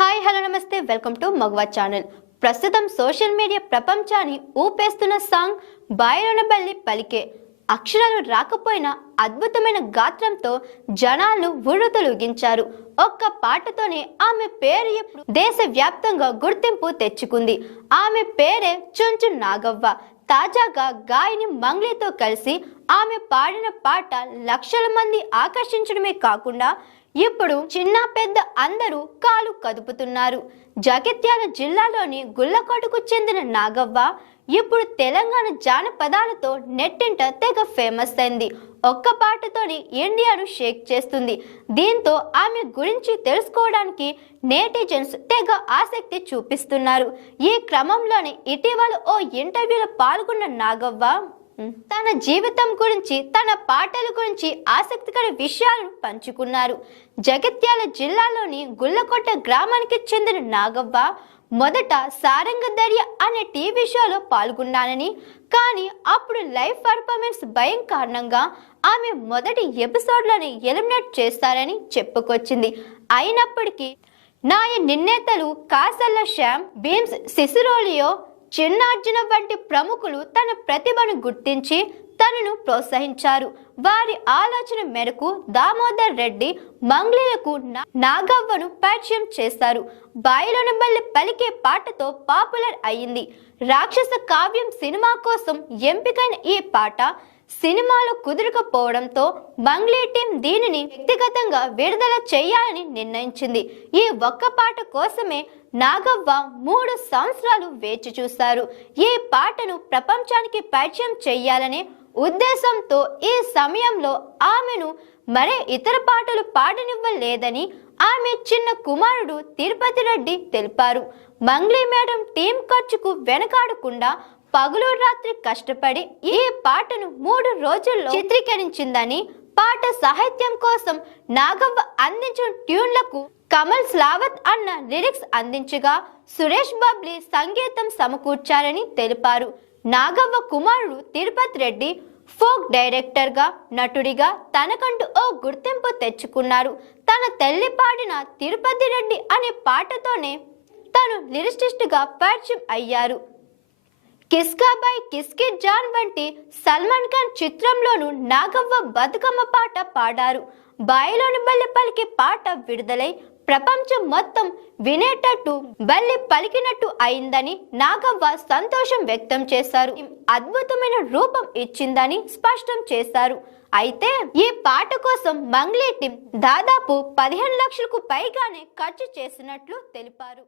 Hi hello నమస్తే. Welcome to మగవా channel. ప్రస్తుతం social media ప్రపంచాన్ని ఊపేస్తున్న సాంగ్ బాయిలోనబల్లి పలికే. అక్షరాలు రాకపోయినా అద్భుతమైన గాత్రంతో జనాలు ఉర్రుతలుగించారు. ఒక్క పాటతోనే ఆమె పేరు ఇప్పుడు దేశవ్యాప్తంగా గుర్తింపు తెచ్చుకుంది. ఆమె పేరే చుంచు నాగవ్వ. తాజాగా గాయని మంగ్లీతో కలిసి ఆమె పాడిన పాట లక్షల మంది ఆకర్షించడమే కాకుండా ఇప్పుడు చిన్న పెద్ద అందరూ కాలు కదుపుతున్నారు. జగిత్యాల జిల్లాలోని గుల్లకోటకు చెందిన నాగవ్వ ఇప్పుడు తెలంగాణ జానపదాలతో నెట్టింట తెగ ఫేమస్ అయింది. ఒక్క పాటతోని ఇండియాను షేక్ చేస్తుంది. దీంతో ఆమె గురించి తెలుసుకోవడానికి నేటిజన్స్ తెగ ఆసక్తి చూపిస్తున్నారు. ఈ క్రమంలోనే ఇటీవల ఓ ఇంటర్వ్యూలో పాల్గొన్న నాగవ్వ తన జీవితం గురించి తన పాటల గురించి ఆసక్తికర విషయాలను పంచుకున్నారు. జగిత్యాల జిల్లాలోని గుల్లకొట్ట గ్రామానికి చెందిన నాగవ్వ మొదట సారంగధర్య అనే టీవీ షోలో పాల్గొన్నానని కానీ అప్పుడు లైవ్ పర్ఫార్మెన్స్ భయం కారణంగా ఆమె మొదటి ఎపిసోడ్లోని ఎలిమినేట్ చేస్తారని చెప్పుకొచ్చింది. అయినప్పటికీ నాయ నిర్ణేతలు కాసల్ల శ్యామ్ భీమ్స్ సిసిరోలియో చిన్నార్జున వంటి ప్రముఖులు తన ప్రతిభను గుర్తించి తనను ప్రోత్సహించారు. వారి ఆలోచన మేరకు దామోదర్ రెడ్డి మంగ్లీలకు నాగవ్వను పరిచయం చేశారు. బాయిలోని పలికే పాటతో పాపులర్ అయింది రాక్షస కావ్యం సినిమా కోసం ఎంపికైన ఈ పాట సినిమాలు కుదరకపోవడంతో బంగ్లీ టీం దీనిని వ్యక్తిగతంగా విడుదల చేయాలని నిర్ణయించింది. ఈ ఒక్క పాట కోసమే నాగవ్వ మూడు సంవత్సరాలు వేచి చూశారు ఈ పాటను ప్రపంచానికి పరిచయం చేయాలనే ఉద్దేశంతో ఈ సమయంలో ఆమెను మరే ఇతర పాటలు పాడనివ్వలేదని ఆమె చిన్న కుమారుడు తిరుపతి రెడ్డి తెలిపారు. మంగ్లీ మేడం టీం ఖర్చుకు వెనకాడకుండా పగులు రాత్రి కష్టపడి ఈ పాటను మూడు రోజుల్లో చిత్రీకరించిందని పాట సాహిత్యం కోసం నాగవ్వ అందించిన ట్యూన్లకు కమల్ స్లావత్ అన్న లిరిక్స్ అందించగా సురేష్ బాబ్లీ సంగీతం సమకూర్చారని తెలిపారు. నాగవ్వ కుమారుడు తిరుపతి రెడ్డి ఫోక్ డైరెక్టర్గా నటుడిగా తనకంటూ ఓ గుర్తింపు తెచ్చుకున్నారు. తన తల్లి పాడిన తిరుపతి రెడ్డి అనే పాటతోనే తను లిరిస్టిస్ట్గా పరిచయం అయ్యారు. కిస్కా బై కిస్కి జాన్ వంటి సల్మాన్ ఖాన్ చిత్రంలోను నాగవ్వ బతుకమ్మ పాట పాడారు. బాయిలోని బల్లి పలికి పాట విడుదలై ప్రపంచం మొత్తం వినేటట్టు బల్లి పలికినట్టు అయిందని నాగవ్వ సంతోషం వ్యక్తం చేశారు. అద్భుతమైన రూపం ఇచ్చిందని స్పష్టం చేశారు. అయితే ఈ పాట కోసం మంగ్లీ టీం దాదాపు పదిహేను లక్షలకు పైగానే ఖర్చు చేసినట్లు తెలిపారు.